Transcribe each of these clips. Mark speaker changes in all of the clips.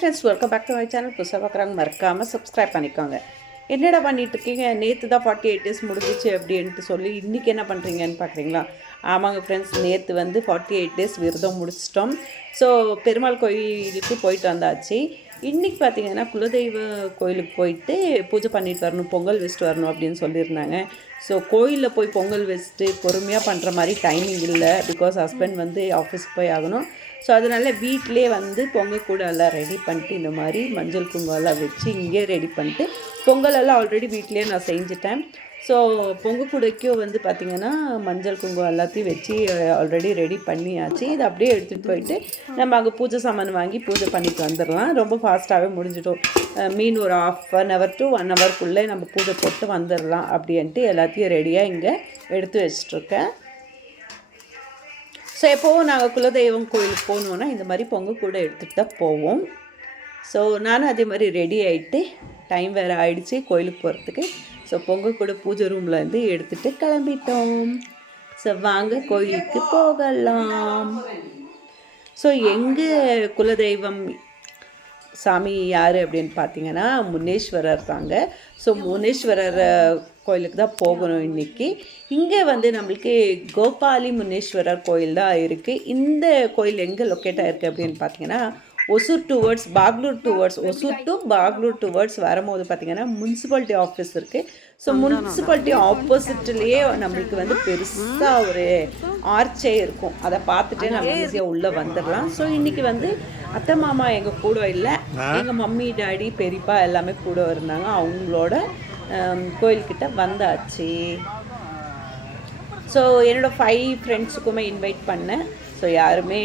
Speaker 1: Friends welcome back to my channel புதுசாக பார்க்குறாங்க மறக்காமல் சப்ஸ்கிரைப் பண்ணிக்கோங்க. என்னடா பண்ணிட்டு இருக்கீங்க? நேற்று தான் ஃபார்ட்டி எயிட் டேஸ் முடிஞ்சிச்சு அப்படின்ட்டு சொல்லி இன்றைக்கி என்ன பண்ணுறீங்கன்னு பார்க்குறீங்களா ஆமாங்க ஃப்ரெண்ட்ஸ் நேற்று வந்து ஃபார்ட்டி எயிட் டேஸ் விரதம் முடிச்சிட்டோம். ஸோ பெருமாள் கோயிலுக்கு போயிட்டு வந்தாச்சு. இன்றைக்கி பார்த்திங்கன்னா குலதெய்வ கோயிலுக்கு போயிட்டு பூஜை பண்ணிட்டு வரணும் பொங்கல் வச்சுட்டு வரணும் அப்படின்னு சொல்லியிருந்தாங்க. ஸோ கோயிலில் போய் பொங்கல் வச்சுட்டு பொறுமையாக பண்ணுற மாதிரி டைமிங் இல்லை. பிகாஸ் ஹஸ்பண்ட் வந்து ஆஃபீஸ்க்கு போய் ஆகணும். ஸோ அதனால் வீட்டிலே வந்து பொங்கல் கூட எல்லாம் ரெடி பண்ணிட்டு இந்த மாதிரி மஞ்சள் குங்குமம் எல்லாம் வச்சு இங்கே ரெடி பண்ணிட்டு பொங்கல் எல்லாம் ஆல்ரெடி வீட்டிலே நான் செஞ்சுட்டேன். ஸோ பொங்கு கூடைக்கும் வந்து பார்த்திங்கன்னா மஞ்சள் குங்குமம் எல்லாத்தையும் வச்சு ஆல்ரெடி ரெடி பண்ணியாச்சு. இதை அப்படியே எடுத்துகிட்டு போயிட்டு நம்ம அங்கே பூஜை சாமான் வாங்கி பூஜை பண்ணிட்டு வந்துடலாம். ரொம்ப ஃபாஸ்ட்டாகவே முடிஞ்சிட்டோம் மீன் ஒரு half an hour to one ஹவர்க்குள்ளே நம்ம பூஜை போட்டு வந்துடலாம் அப்படின்ட்டு எல்லாத்தையும் ரெடியாக இங்கே எடுத்து வச்சிட்ருக்கேன் ஸோ எப்போவும் நாங்கள் குலதெய்வம் கோயிலுக்கு போகணுன்னா இந்த மாதிரி பொங்கல் கூட எடுத்துகிட்டு தான் போவோம். ஸோ நானும் அதே மாதிரி ரெடி ஆகிட்டு டைம் வேறு ஆகிடுச்சி கோயிலுக்கு போகிறதுக்கு ஸோ பொங்கல் கூட பூஜை ரூம்லேருந்து எடுத்துகிட்டு கிளம்பிட்டோம். ஸோ வாங்க கோயிலுக்கு போகலாம். ஸோ எங்கள் குலதெய்வம் சாமி யார் அப்படின்னு பார்த்தீங்கன்னா முன்னேஸ்வரர் தாங்க. ஸோ முன்னேஸ்வரர் கோயிலுக்கு தான் போகணும் இன்னைக்கு. இங்கே வந்து நம்மளுக்கு கோபாலி முன்னேஸ்வரர் கோயில் தான் இருக்குது இந்த கோயில் எங்கே லொக்கேட் ஆகிருக்கு அப்படின்னு பார்த்தீங்கன்னா Hosur towards Bagalur towards Hosur to Bagalur towards வரும்போது பார்த்தீங்கன்னா முனிசிபாலிட்டி ஆஃபீஸ் இருக்குது ஸோ முனிசிபாலிட்டி ஆப்போசிட்லேயே நம்மளுக்கு வந்து பெருசாக ஒரு ஆர்ச்சே இருக்கும். அதை பார்த்துட்டு நம்ம ஈஸியாக உள்ளே வந்துடலாம். ஸோ இன்னைக்கு வந்து அத்தை மாமா எங்கள் கூட இல்லை. எங்கள் மம்மி டாடி பெரியப்பா எல்லாமே கூட இருந்தாங்க. அவங்களோட கோயில்கிட்ட வந்தாச்சு. ஸோ என்னோடய ஃபைவ் ஃப்ரெண்ட்ஸுக்குமே இன்வைட் பண்ணேன். ஸோ யாருமே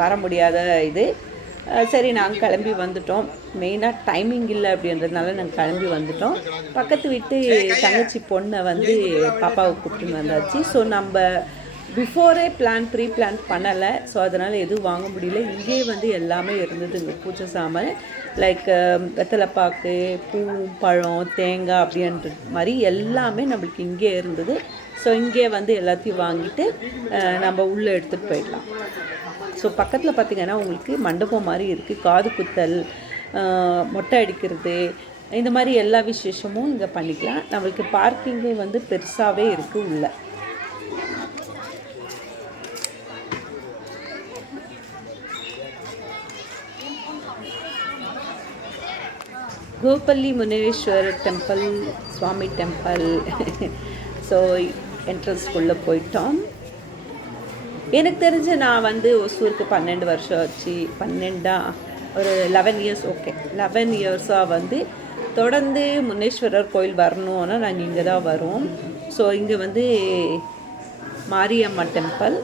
Speaker 1: வர முடியாத இது. சரி நாங்கள் கிளம்பி வந்துட்டோம். மெயினாக டைமிங் இல்லை அப்படின்றதுனால நாங்கள் கிளம்பி வந்துட்டோம். பக்கத்து வீட்டு தங்கச்சி பொண்ணை வந்து பாப்பாவை கூப்பிட்டு வந்தாச்சு. ஸோ நம்ம பிஃபோரே பிளான் ப்ரீ பிளான் பண்ணலை. ஸோ அதனால் எதுவும் வாங்க முடியல. இங்கேயே வந்து எல்லாமே இருந்தது இங்கே பூஜை சாமான். லைக் வெத்தலைப்பாக்கு பூ பழம் தேங்காய் அப்படின்ற மாதிரி எல்லாமே நம்மளுக்கு இங்கே இருந்தது. ஸோ இங்கே வந்து எல்லாத்தையும் வாங்கிட்டு நம்ம உள்ளே எடுத்துகிட்டு போயிடலாம். ஸோ பக்கத்தில் பார்த்திங்கன்னா உங்களுக்கு மண்டபம் மாதிரி இருக்குது காது குத்தல் மொட்டை அடிக்கிறது இந்த மாதிரி எல்லா விசேஷமும் இங்கே பண்ணிக்கலாம். நம்மளுக்கு பார்க்கிங்கு வந்து பெருசாகவே இருக்குது உள்ள. Gopalli Muneshwar temple Swamy temple. So என்ட்ரன்ஸ்குள்ளே போயிட்டோம். எனக்கு தெரிஞ்சு நான் வந்து ஒசூருக்கு பன்னெண்டு வருஷம் ஆச்சு. பன்னெண்டா ஒரு லெவன் இயர்ஸ் ஓகே லெவன் இயர்ஸாக வந்து தொடர்ந்து முன்னேஸ்வரர் கோயில் வரணும்னா நாங்கள் இங்கே தான் வருவோம் ஸோ இங்கே வந்து மாரியம்மன் டெம்பிள்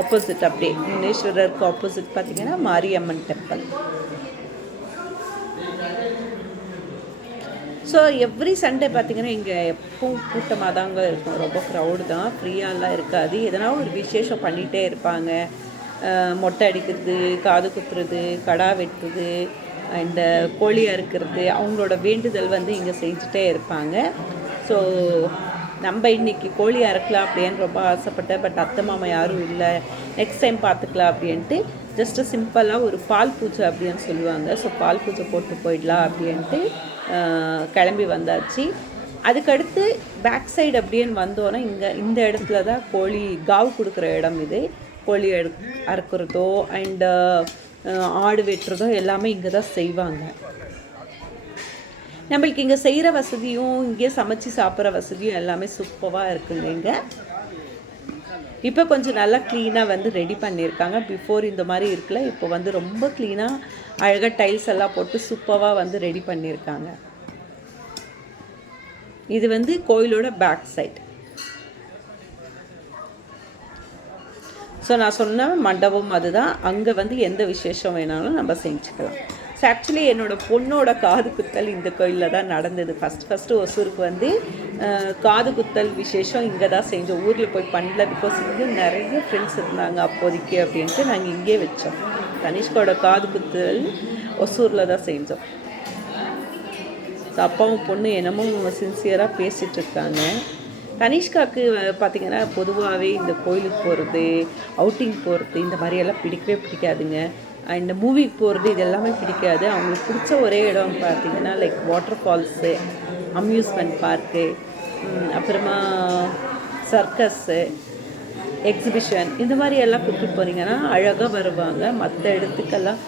Speaker 1: ஆப்போசிட் அப்படியே முன்னேஸ்வரருக்கு ஆப்போசிட் பார்த்திங்கன்னா Mariamman temple so every Sunday பார்த்தீங்கன்னா இங்கே எப்பவும் கூட்டமாக தாங்க இருக்கும். ரொம்ப க்ரௌடு தான். ஃப்ரீயாலாம் இருக்காது. எதனா ஒரு விசேஷம் பண்ணிகிட்டே இருப்பாங்க. மொட்டை அடிக்கிறது காது குத்துறது கடா வெட்டுறது இந்த கோழி அறுக்கிறது அவங்களோட வேண்டுதல் வந்து இங்கே செஞ்சுட்டே இருப்பாங்க. ஸோ நம்ம இன்னைக்கு கோழி அறுக்கலாம் அப்படின்னு ரொம்ப ஆசைப்பட்டேன். பட் அத்தை மாமா யாரும் இல்லை. நெக்ஸ்ட் டைம் பார்த்துக்கலாம் அப்படின்ட்டு ஜஸ்ட்டு சிம்பிளாக ஒரு பால் பூஜை அப்படின்னு சொல்லுவாங்க. ஸோ பால் பூஜை போட்டு போயிடலாம் அப்படின்ட்டு கிளம்பி வந்தாச்சு. அதுக்கடுத்து பேக் சைடு அப்படின்னு வந்தோன்னா இங்கே இந்த இடத்துல தான் கோழி காவு கொடுக்குற இடம் இது. கோழி எடு அறுக்கிறதோ அண்டு ஆடு வெட்டுறதோ எல்லாமே இங்கே தான் செய்வாங்க. நம்மளுக்கு இங்கே செய்கிற வசதியும் இங்கே சமைச்சு சாப்பிட்ற வசதியும் எல்லாமே சூப்பராக இருக்குங்க இங்கே இப்போ கொஞ்சம் நல்லா க்ளீனாக வந்து ரெடி பண்ணியிருக்காங்க. பிஃபோர் இந்த மாதிரி இருக்கல இப்போ வந்து ரொம்ப க்ளீனாக அழகாக டைல்ஸ் எல்லாம் போட்டு சூப்பராக வந்து ரெடி பண்ணியிருக்காங்க. இது வந்து கோயிலோட பேக் சைட் ஸோ நான் சொன்ன மண்டபம் அதுதான். அங்கே வந்து எந்த விசேஷம் வேணாலும் நம்ம செஞ்சுக்கலாம். ஸோ ஆக்சுவலி என்னோட பொண்ணோட காது குத்தல் இந்த கோயிலில் தான் நடந்தது. ஃபஸ்ட் ஃபஸ்ட்டு ஒசூருக்கு வந்து காது குத்தல் விசேஷம் இங்கே தான் செஞ்சோம். ஊரில் போய் பண்ணல பிகாஸ் இங்கே நிறைய ஃப்ரெண்ட்ஸ் இருந்தாங்க அப்போதைக்கு அப்படின்ட்டு நாங்கள் இங்கே வச்சோம். தனிஷ்கோட காது குத்தல் ஒசூரில் தான் செஞ்சோம். ஸோ அப்பாவும் பொண்ணு என்னமோ சின்சியராக பேசிகிட்டு இருக்காங்க. தனிஷ்காக்கு பார்த்திங்கன்னா பார்த்தீங்கன்னா பொதுவாகவே இந்த கோயிலுக்கு போகிறது அவுட்டிங் போகிறது இந்த மாதிரியெல்லாம் பிடிக்கவே பிடிக்காதுங்க. அண்ட் மூவிக்கு போகிறது இது எல்லாமே பிடிக்காது. அவங்களுக்கு பிடிச்ச ஒரே இடம் பார்த்தீங்கன்னா like water falls amusement park அப்புறமா சர்க்கஸ்ஸு எக்ஸிபிஷன் இந்த மாதிரி எல்லாம் கூப்பிட்டு போனீங்கன்னா அழகாக வருவாங்க. மற்ற இடத்துக்கெல்லாம்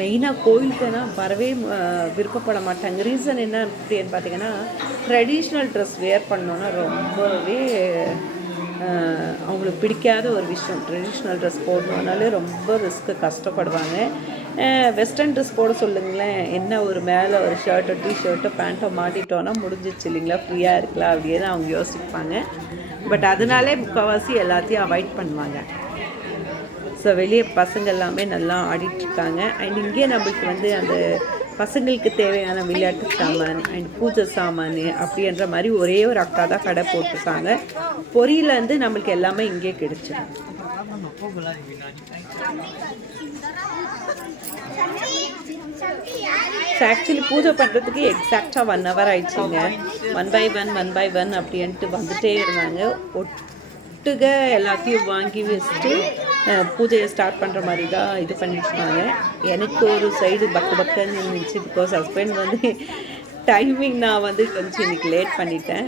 Speaker 1: மெயினாக கோயிலுக்கெல்லாம் வரவே விருப்பப்பட மாட்டாங்க. ரீசன் என்ன அப்படின்னு பார்த்தீங்கன்னா ட்ரெடிஷ்னல் ட்ரெஸ் வேர் பண்ணோன்னா ரொம்பவே அவங்களுக்கு பிடிக்காத ஒரு விஷயம். ட்ரெடிஷ்னல் ட்ரெஸ் போடணுன்னாலே ரொம்ப ரிஸ்க்கு கஷ்டப்படுவாங்க. வெஸ்டர்ன் ட்ரெஸ் போட சொல்லுங்களேன். என்ன ஒரு மேலே ஒரு ஷர்ட்டோ டிஷர்ட்டோ பேண்ட்டோ மாட்டிட்டோன்னா முடிஞ்சிச்சு இல்லைங்களா? ஃப்ரீயாக இருக்கலாம் அப்படின்னு அவங்க யோசிப்பாங்க. பட் அதனாலே முக்கால்வாசி எல்லாத்தையும் அவாய்ட் பண்ணுவாங்க. ஸோ வெளியே பசங்க எல்லாமே நல்லா ஆடிட்டுருக்காங்க அண்ட் இங்கே நம்மளுக்கு வந்து அந்த பசங்களுக்கு தேவையான விளையாட்டு சாமான் அண்ட் பூஜை சாமான் அப்படின்ற மாதிரி ஒரே ஒரு அக்கா தான் கடை போட்டிருக்காங்க. பொரியலேருந்து நம்மளுக்கு எல்லாமே இங்கே கிடைச்சிடும் ஆக்சுவலி பூஜை பண்ணுறதுக்கு எக்ஸாக்டாக ஒன் ஹவர் ஆயிடுச்சுங்க. One by one one by one அப்படின்ட்டு வந்துட்டே இருந்தாங்க. ஒட்டுக எல்லாத்தையும் வாங்கி வச்சுட்டு பூஜையை ஸ்டார்ட் பண்ணுற மாதிரி தான் இது பண்ணிட்டுருந்தாங்க. எனக்கு ஒரு சைடு பக்கு பக்கன்னு இருந்துச்சு பிகாஸ் ஹஸ்பண்ட் வந்து டைமிங் நான் வந்து கொஞ்சம் இன்னைக்கு லேட் பண்ணிட்டேன்.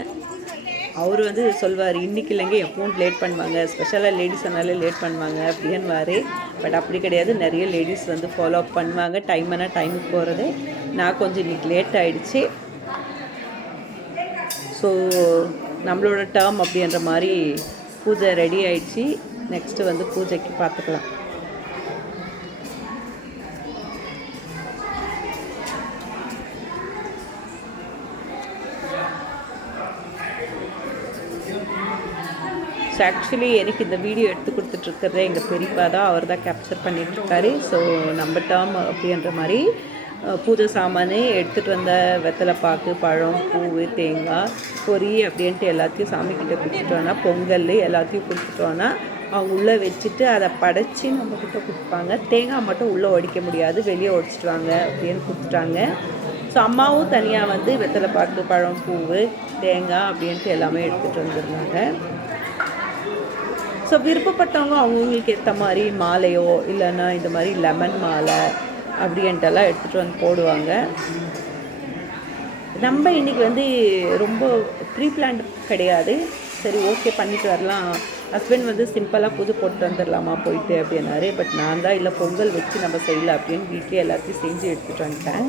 Speaker 1: அவர் வந்து சொல்வார் இன்னைக்கு இல்லைங்க எப்பவும் லேட் பண்ணுவாங்க. ஸ்பெஷலாக லேடிஸ் ஆனாலே லேட் பண்ணுவாங்க அப்படின்வார் பட் அப்படி கிடையாது. நிறைய லேடிஸ் வந்து ஃபாலோ அப் பண்ணுவாங்க. டைம் ஆனால் டைமுக்கு போகிறது நான் கொஞ்சம் இன்றைக்கி லேட் ஆகிடுச்சு ஸோ நம்மளோட டேர்ம் அப்படின்ற மாதிரி பூஜை ரெடி ஆயிடுச்சு. நெக்ஸ்ட்டு வந்து பூஜைக்கு பார்த்துக்கலாம். ஸோ ஆக்சுவலி எனக்கு இந்த வீடியோ எடுத்து கொடுத்துட்ருக்கறதே எங்கள் பெரியப்பா தான். அவர் தான் கேப்சர் பண்ணிட்டுருக்காரு ஸோ நம்ம டேர்ம் அப்படின்ற மாதிரி பூஜை சாமானு எடுத்துகிட்டு வந்த வெத்தலை பாக்கு பழம் பூவு தேங்காய் பொரி அப்படின்ட்டு எல்லாத்தையும் சாமிக்கிட்ட கொடுத்துட்டோன்னா பொங்கல் எல்லாத்தையும் கொடுத்துட்டோன்னா அவங்க உள்ளே வச்சுட்டு அதை படைச்சி நம்மக்கிட்ட கொடுப்பாங்க. தேங்காய் மட்டும் உள்ளே உடைக்க முடியாது. வெளியே உடைச்சிட்டு வாங்க அப்படின்னு கொடுத்துட்டாங்க. ஸோ அம்மாவும் தனியாக வந்து வெத்தலை பாக்கு பழம் பூவு தேங்காய் அப்படின்ட்டு எல்லாமே எடுத்துகிட்டு வந்துருந்தாங்க. ஸோ விருப்பப்பட்டவங்க அவங்கவுங்களுக்கு ஏற்ற மாதிரி மாலையோ இல்லைன்னா இந்த மாதிரி லெமன் மாலை அப்படின்ட்டெல்லாம் எடுத்துகிட்டு வந்து போடுவாங்க. நம்ம இன்றைக்கி வந்து ரொம்ப ப்ரீ பிளான்ட் கிடையாது. சரி ஓகே பண்ணிட்டு வரலாம். ஹஸ்பண்ட் வந்து சிம்பிளாக புது போட்டு வந்துடலாமா போயிட்டு அப்படின்னாரு. பட் நான் தான் இல்லை பொங்கல் வச்சு நம்ம செய்யலாம் அப்படின்னு வீட்டிலே எல்லாத்தையும் செஞ்சு எடுத்துகிட்டு வந்துட்டேன்.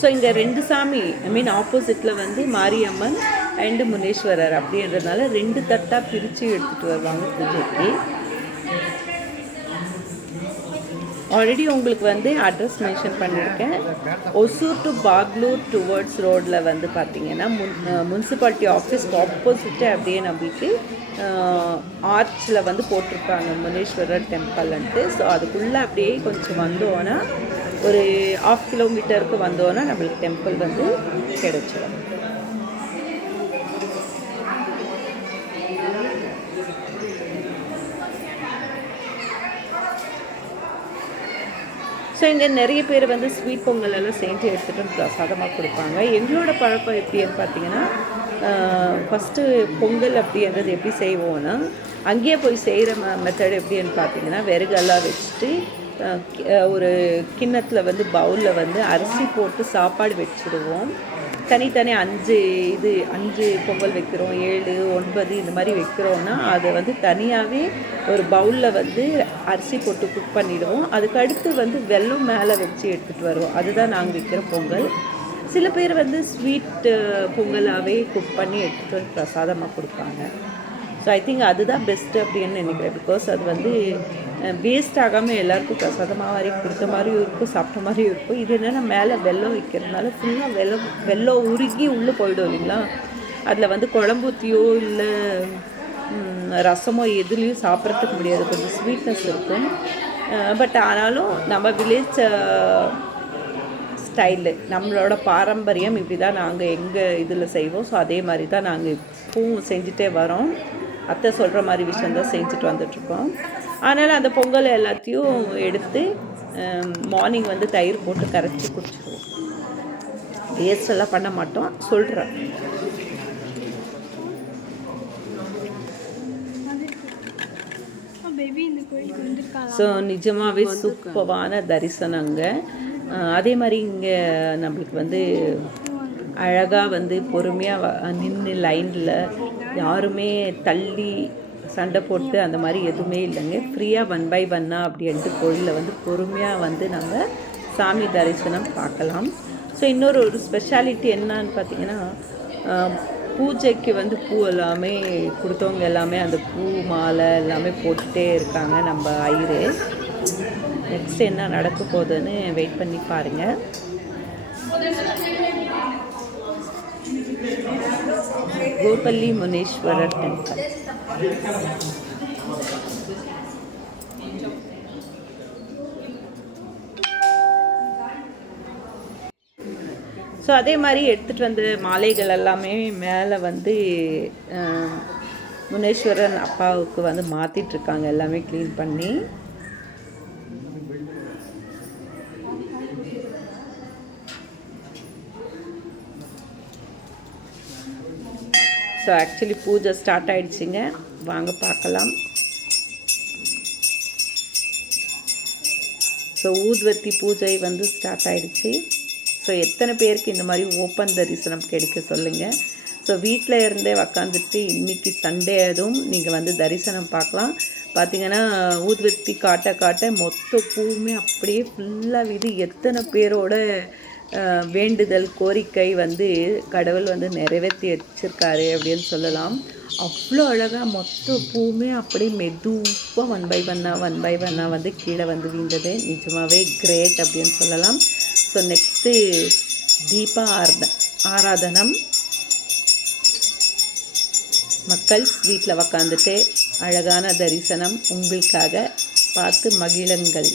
Speaker 1: ஸோ இங்கே ரெண்டு சாமி ஐ மீன் ஆப்போசிட்டில் வந்து மாரியம்மன் அண்டு முனீஸ்வரர் அப்படின்றதுனால ரெண்டு தட்டாக பிரித்து எடுத்துகிட்டு வருவாங்க பூஜைக்கு. ஆல்ரெடி உங்களுக்கு வந்து அட்ரஸ் மென்ஷன் பண்ணியிருக்கேன். ஒசூர் டு பாக்லூர் டுவர்ட்ஸ் ரோட்டில் வந்து பார்த்தீங்கன்னா முன் முனிசிபாலிட்டி ஆஃபீஸ்க்கு ஆப்போசிட்டே அப்படியே நம்மளுக்கு ஆர்ச்சில் வந்து போட்டிருப்பாங்க முனீஸ்வரர் டெம்பிள்ன்ட்டு ஸோ அதுக்குள்ளே அப்படியே கொஞ்சம் வந்தோன்னா ஒரு ஆஃப் கிலோமீட்டருக்கு வந்தோன்னா நம்மளுக்கு டெம்பிள் வந்து கிடைச்சிடும் ஸோ இங்கே நிறைய பேர் வந்து ஸ்வீட் பொங்கல் எல்லாம் செஞ்சு எடுத்துகிட்டு பிரசாதமாக கொடுப்பாங்க. எங்களோட பழக்கம் எப்படின்னு பார்த்தீங்கன்னா ஃபஸ்ட்டு பொங்கல் அப்படின்றது எப்படி செய்வோம்னா அங்கேயே போய் செய்கிற ம மெத்தட் எப்படின்னு பார்த்தீங்கன்னா வெறுகெல்லாம் வச்சுட்டு ஒரு கிண்ணத்தில் வந்து பவுலில் வந்து அரிசி போட்டு சாப்பாடு வச்சுடுவோம். தனித்தனி அஞ்சு இது அஞ்சு பொங்கல் வைக்கிறோம் ஏழு ஒன்பது இந்த மாதிரி வைக்கிறோம்னா அதை வந்து தனியாகவே ஒரு பவுலில் வந்து அரிசி போட்டு குக் பண்ணிடுவோம். அதுக்கு அடுத்து வந்து வெல்லம் மேலே வச்சு எடுத்துகிட்டு வருவோம். அதுதான் நாங்கள் வைக்கிற பொங்கல். சில பேர் வந்து ஸ்வீட் பொங்கலாகவே குக் பண்ணி எடுத்துகிட்டு வந்து பிரசாதமாக கொடுப்பாங்க. ஸோ ஐ திங்க் அதுதான் பெஸ்ட்டு அப்படின்னு நினைக்கிறேன். பிகாஸ் அது வந்து வேஸ்ட் ஆகாமல் எல்லாருக்கும் பிரசாதமாக மாதிரி கொடுத்த மாதிரியும் இருக்கும் சாப்பிட்ட மாதிரியும் இருக்கும். இது என்னென்னா மேலே வெள்ளம் வைக்கிறதுனால ஃபுல்லாக வெள்ளம் வெல்லம் உருகி உள்ளே போயிடும் இல்லைங்களா? அதில் வந்து குழம்பூத்தியோ இல்லை ரசமோ எதுலேயும் சாப்பிட்றதுக்கு முடியாது. கொஞ்சம் ஸ்வீட்னஸ் இருக்கும். பட் ஆனாலும் நம்ம வில்லேஜ் ஸ்டைலு நம்மளோட பாரம்பரியம் இப்படி தான் நாங்கள் எங்கள் இதில் செய்வோம். ஸோ அதே மாதிரி தான் நாங்கள் இப்பவும் செஞ்சுட்டே வரோம். அத்தை சொல்கிற மாதிரி விஷயந்தான் செஞ்சுட்டு வந்துட்ருக்கோம் அதனால் அந்த பொங்கல் எல்லாத்தையும் எடுத்து மார்னிங் வந்து தயிர் போட்டு கரைச்சி குடிச்சிடுவோம் வேஸ்ட் எல்லாம் பண்ண மாட்டோம். சொல்கிறேன் ஸோ நிஜமாகவே சூப்பரான தரிசனங்க அதே மாதிரி இங்கே நம்மளுக்கு வந்து அழகாக வந்து பொறுமையாக நின்று லைனில் யாருமே தள்ளி சண்டை போட்டு அந்த மாதிரி எதுவுமே இல்லைங்க. ஃப்ரீயாக ஒன் பை ஒன்னாக அப்படின்ட்டு கோயிலில் வந்து பொறுமையாக வந்து நம்ம சாமி தரிசனம் பார்க்கலாம். ஸோ இன்னொரு ஒரு ஸ்பெஷாலிட்டி என்னன்னு பார்த்தீங்கன்னா பூஜைக்கு வந்து பூ எல்லாமே கொடுத்தவங்க எல்லாமே அந்த பூ மாலை எல்லாமே போட்டுகிட்டே இருக்காங்க நம்ம ஐயரு. நெக்ஸ்ட் என்ன நடக்க போகுதுன்னு வெயிட் பண்ணி பாருங்கள் கோபல்லி முனேஸ்வரர் டெம்பிள் ஸோ அதே மாதிரி எடுத்துகிட்டு வந்த மாலைகள் எல்லாமே மேலே வந்து முனேஸ்வரன் அப்பாவுக்கு வந்து மாற்றிட்டுருக்காங்க எல்லாமே க்ளீன் பண்ணி. ஸோ ஆக்சுவலி பூஜை ஸ்டார்ட் ஆகிடுச்சிங்க வாங்க பார்க்கலாம். ஸோ ஊதுவத்தி பூஜை வந்து ஸ்டார்ட் ஆகிடுச்சு ஸோ எத்தனை பேருக்கு இந்த மாதிரி ஓப்பன் தரிசனம் கிடைக்க சொல்லுங்கள் ஸோ வீட்டில் இருந்தே உக்காந்துட்டு இன்றைக்கி சண்டே அதுவும் நீங்கள் வந்து தரிசனம் பார்க்கலாம். பார்த்தீங்கன்னா ஊதுவத்தி காட்ட காட்ட மொத்த பூவுமே அப்படியே ஃபுல்லாக இது எத்தனை பேரோட வேண்டுதல் கோரிக்கை வந்து கடவுள் வந்து நிறைவேற்றி வச்சிருக்காரு அப்படின்னு சொல்லலாம். அவ்வளோ அழகாக மொத்த பூவுமே அப்படியே மெதுவாக ஒன் பை ஒன்னாக ஒன் பை ஒன்னாக வந்து கீழே வந்து வீழ்ந்தது நிஜமாகவே கிரேட் அப்படின்னு சொல்லலாம். ஸோ நெக்ஸ்ட்டு தீபா ஆர்த ஆராதனம். மக்கள் வீட்டில் உக்காந்துட்டு அழகான தரிசனம் உங்களுக்காக பார்த்து மகிழுங்கள்.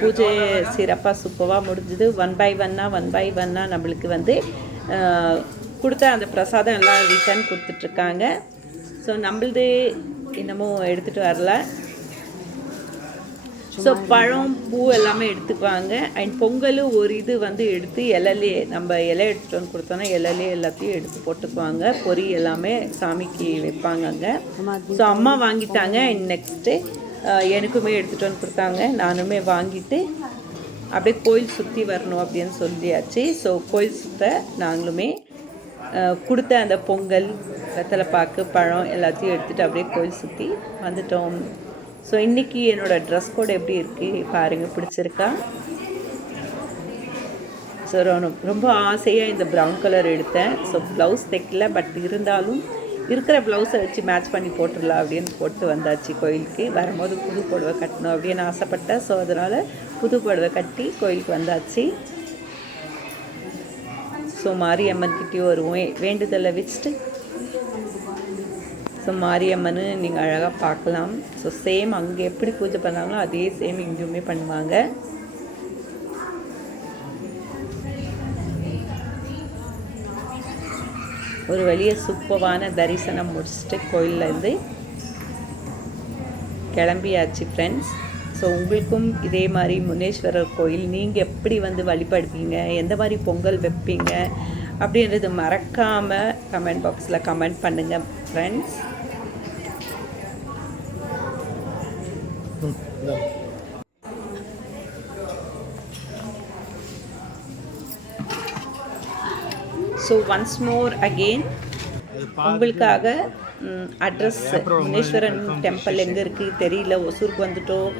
Speaker 1: பூஜை சிறப்பாக சூப்பராக முடிஞ்சுது. ஒன் பை ஒன்னாக ஒன் பை ஒன்னாக நம்மளுக்கு வந்து கொடுத்த அந்த பிரசாதம் எல்லாம் ரிட்டர்ன் கொடுத்துட்ருக்காங்க. ஸோ நம்மளது இன்னமும் எடுத்துகிட்டு வரல. ஸோ பழம் பூ எல்லாமே எடுத்துக்குவாங்க. அண்ட் பொங்கல் ஒரு இது வந்து எடுத்து இலையிலே நம்ம இலை எடுத்துகிட்டு வந்து கொடுத்தோன்னா இலையிலே எல்லாத்தையும் எடுத்து போட்டுக்குவாங்க. பொரி எல்லாமே சாமிக்கு வைப்பாங்க அங்கே ஸோ அம்மா வாங்கிட்டாங்க. அண்ட் நெக்ஸ்ட்டு எனக்குமே எடுத்துகிட்டு வந்து கொடுத்தாங்க. நானுமே வாங்கிட்டு அப்படியே கோயில் சுற்றி வரணும் அப்படின்னு சொல்லியாச்சு. ஸோ கோயில் சுற்ற நாங்களுமே கொடுத்த அந்த பொங்கல் வெத்தலைப்பாக்கு பழம் எல்லாத்தையும் எடுத்துகிட்டு அப்படியே கோயில் சுற்றி வந்துட்டோம். ஸோ இன்றைக்கி என்னோடய ட்ரெஸ் கோட் எப்படி இருக்குது பாருங்கள் பிடிச்சிருக்கா? ஸோ ரொம்ப ஆசையாக இந்த ப்ரௌன் கலர் எடுத்தேன். ஸோ ப்ளவுஸ் தைக்கல பட் இருந்தாலும் இருக்கிற ப்ளவுஸை வச்சு மேட்ச் பண்ணி போட்டுடலாம் அப்படின்னு போட்டு வந்தாச்சு கோயிலுக்கு. வரும்போது புது புடவை கட்டணும் அப்படின்னு ஆசைப்பட்டேன். ஸோ அதனால் புது புடவை கட்டி கோயிலுக்கு வந்தாச்சு. ஸோ மாரியம்மன் கிட்டேயும் ஒரு வேண்டுதலை வச்சுட்டு ஸோ மாரியம்மனு நீங்கள் அழகாக பார்க்கலாம். ஸோ சேம் அங்கே எப்படி பூஜை பண்ணாங்களோ அதே சேம் இங்கேயுமே பண்ணுவாங்க. ஒரு வெளியே சூப்பரான தரிசனம் முடிச்சுட்டு கோயிலேருந்து கிளம்பியாச்சு ஃப்ரெண்ட்ஸ் ஸோ உங்களுக்கும் இதே மாதிரி முனேஸ்வரர் கோயில் நீங்கள் எப்படி வந்து வழிபடுவீங்க? எந்த மாதிரி பொங்கல் வைப்பீங்க? அப்படின்றது மறக்காமல் கமெண்ட் பாக்ஸில் கமெண்ட் பண்ணுங்கள் friends so once more again உங்களுக்காக அட்ரஸ் முனீஸ்வரன் டெம்பிள் எங்கே இருக்குது தெரியல ஒசூருக்கு வந்துட்டோம்.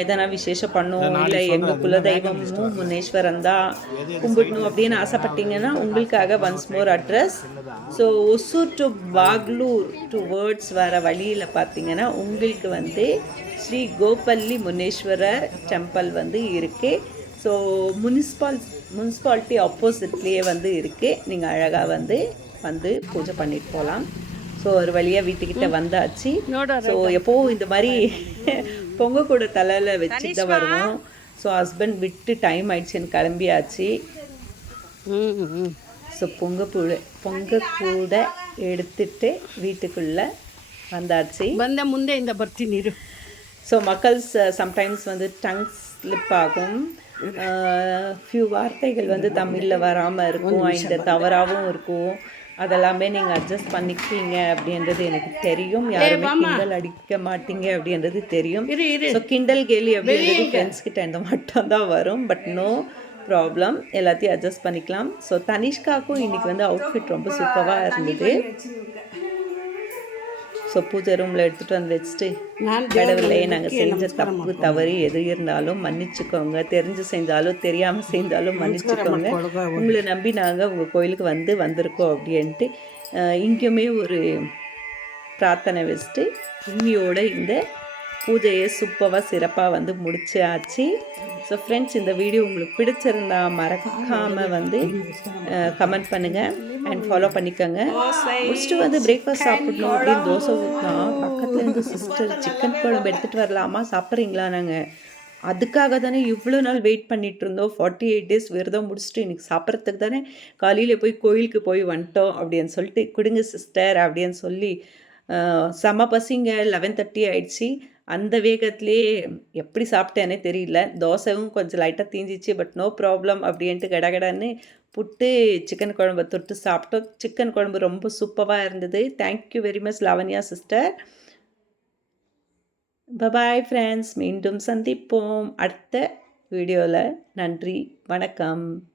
Speaker 1: எதனா விசேஷம் பண்ணோம் இல்லை எங்கள் குலதெய்வமும் முனீஸ்வரன் தான் கும்பிடணும் அப்படின்னு ஆசைப்பட்டீங்கன்னா உங்களுக்காக once more address so Hosur to Bagalur towards வர வழியில் பார்த்தீங்கன்னா உங்களுக்கு வந்து ஸ்ரீ கோபல்லி முனீஸ்வரர் டெம்பிள் வந்து இருக்குது ஸோ முனிசிபால் முன்சிபாலிட்டி ஆப்போசிட்லேயே வந்து இருக்குது நீங்கள் அழகாக வந்து வந்து பூஜை பண்ணிட்டு போகலாம் ஸோ ஒரு வழியாக வீட்டுக்கிட்ட வந்தாச்சு. ஸோ எப்போவும் இந்த மாதிரி பொங்க கூட தலையில் வச்சுட்டு தான் வருவோம். ஸோ ஹஸ்பண்ட் விட்டு டைம் ஆயிடுச்சு எனக்கு கிளம்பியாச்சு. ஸோ பொங்க கூட பொங்க கூட எடுத்துட்டு வீட்டுக்குள்ளே வந்தாச்சு.
Speaker 2: வந்த முந்தைய இந்த பர்த்தி நீர்.
Speaker 1: ஸோ மக்கள்ஸ் சம்டைம்ஸ் வந்து டங் ஸ்லிப் ஆகும். ஃபியூ வார்த்தைகள் வந்து தமிழில் வராமல் இருக்கும். இந்த தவறாகவும் இருக்கும். அதெல்லாமே நீங்கள் அட்ஜஸ்ட் பண்ணிக்குவீங்க அப்படின்றது எனக்கு தெரியும். யாருமே கிண்டல் அடிக்க மாட்டீங்க அப்படின்றது தெரியும். ஸோ கிண்டல் கேலி அப்படின்றது ஃப்ரெண்ட்ஸ் கிட்ட இந்த மட்டும் தான் வரும். பட் நோ ப்ராப்ளம் எல்லாத்தையும் அட்ஜஸ்ட் பண்ணிக்கலாம். ஸோ தனிஷ்காக்கும் இன்னைக்கு வந்து அவுட்ஃபிட் ரொம்ப சூப்பராக இருந்தது. ஸோ பூஜை ரூமில் எடுத்துகிட்டு வந்து வச்சுட்டு கடவுளே நாங்கள் செஞ்ச தப்பு தவறு எது இருந்தாலும் மன்னிச்சுக்கோங்க. தெரிஞ்சு செஞ்சாலும் தெரியாமல் செஞ்சாலும் மன்னிச்சுக்கோங்க. உங்களை நம்பி நாங்கள் உங்கள் கோயிலுக்கு வந்து வந்திருக்கோம் அப்படின்ட்டு இங்கேயுமே ஒரு பிரார்த்தனை வச்சுட்டு இன்னியோட இந்த பூஜையை சூப்பராக சிறப்பாக வந்து முடிச்சாச்சு. ஸோ ஃப்ரெண்ட்ஸ் இந்த வீடியோ உங்களுக்கு பிடிச்சிருந்தா மறக்காமல் வந்து கமெண்ட் பண்ணுங்கள் அண்ட் ஃபாலோ பண்ணிக்கோங்க. முடிச்சுட்டு வந்து பிரேக்ஃபாஸ்ட் சாப்பிடணும் அப்படின்னு தோசை ஊற்றினா பக்கத்தில் இருந்து சிஸ்டர் சிக்கன் குழம்பு எடுத்துகிட்டு வரலாமா? சாப்பிட்றீங்களா நாங்கள் அதுக்காக தானே இவ்வளோ நாள் வெயிட் பண்ணிட்டு இருந்தோம். ஃபார்ட்டி எயிட் டேஸ் விரதம் முடிச்சுட்டு இன்றைக்கி சாப்பிட்றதுக்கு தானே காலையில் போய் கோயிலுக்கு போய் வந்துட்டோம் அப்படின்னு சொல்லிட்டு கொடுங்க சிஸ்டர் அப்படின்னு சொல்லி செம பசிங்க. லெவன் தேர்ட்டி ஆயிடுச்சு. அந்த வேகத்திலே எப்படி சாப்பிட்டேனே தெரியல. தோசையும் கொஞ்சம் லைட்டாக தீஞ்சிச்சு பட் நோ ப்ராப்ளம் அப்படின்ட்டு கடகடான்னு புட்டு சிக்கன் குழம்பு தொட்டு சாப்பிட்டோம். சிக்கன் குழம்பு ரொம்ப சூப்பராக இருந்தது. Thank you very much Lavanya sister bye bye friends மீண்டும் சந்திப்போம். அடுத்த வீடியோவில் நன்றி வணக்கம்.